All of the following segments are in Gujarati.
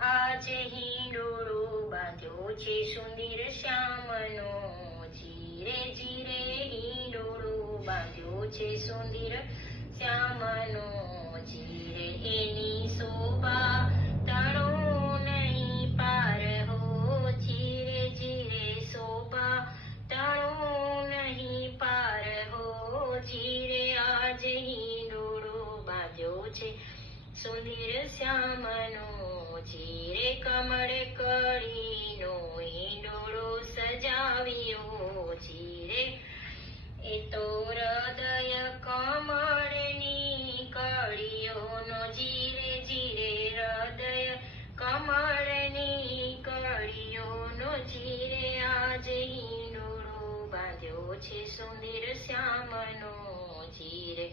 આજ હિંડોળો બાંધ્યો છે સુંદર શ્યામનો, જીરે જીરે હિંડોળો બાંધ્યો છે સુંદર શ્યામનો, જીરે એની શોભા તણો નહીં પાર હો, જીરે જીરે શોભા તણો નહીં પાર હો, જીરે આજ હિંડોળો બાંધ્યો છે સુંદર શ્યામનો, જીરે કમળ કળીનો હિંડોળો સજાવ્યો, જીરે એ તો હૃદય કમળની કળીઓનો, જીરે જીરે હૃદય કમળની કળીઓનો, જીરે આજ હિંડોળો બાંધ્યો છે સુંદર શ્યામનો, જીરે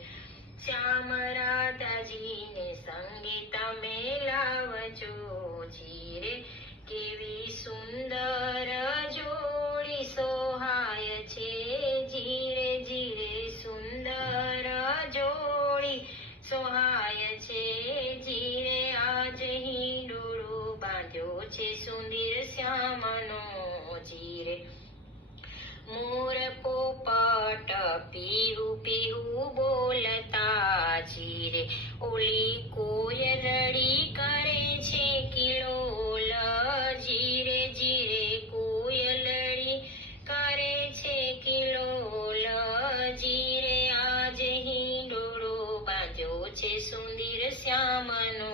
શ્યામ રાધાજીને સંગે તમે લાવજો, જીરે કેવી સુંદર જોડી સોહાય છે, જીરે જીરે સુંદર જોડી સોહાય છે, જીરે આજ હિંડોળો બાંધ્યો છે સુંદર શ્યામનો, જીરે મોર પોપટ પીહુ પીહુ બોલતા, જીરે ઓલી કોયલડી કરે છે કિલોલ, જીરે જીરે કોયલડી કરે છે કિલોલ, જીરે આજ હિંડોળો બાંધ્યો છે સુંદર શ્યામનો,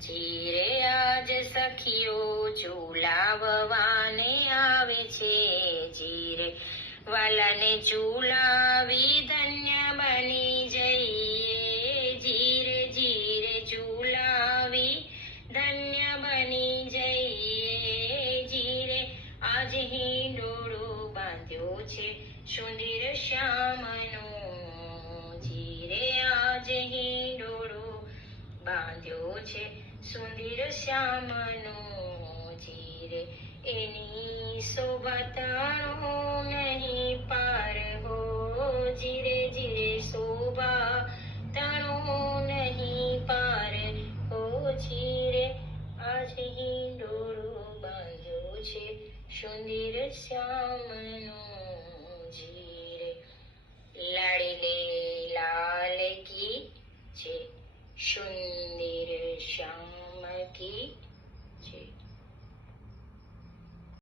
જીરે આજ સખીઓ ઝુલાવવાને આવે છે, જીરે વાલાને ઝુલાવી ધન્ય બની જઈએ, જીરે જીરે ઝુલાવી ધન્ય બની જઈએ, જીરે આજ હિંડોળો બાંધ્યો છે સુંદર શ્યામનો, જીરે આજ હિંડોળો બાંધ્યો છે સુંદર શ્યામનો, જીરે એની શોભા તણો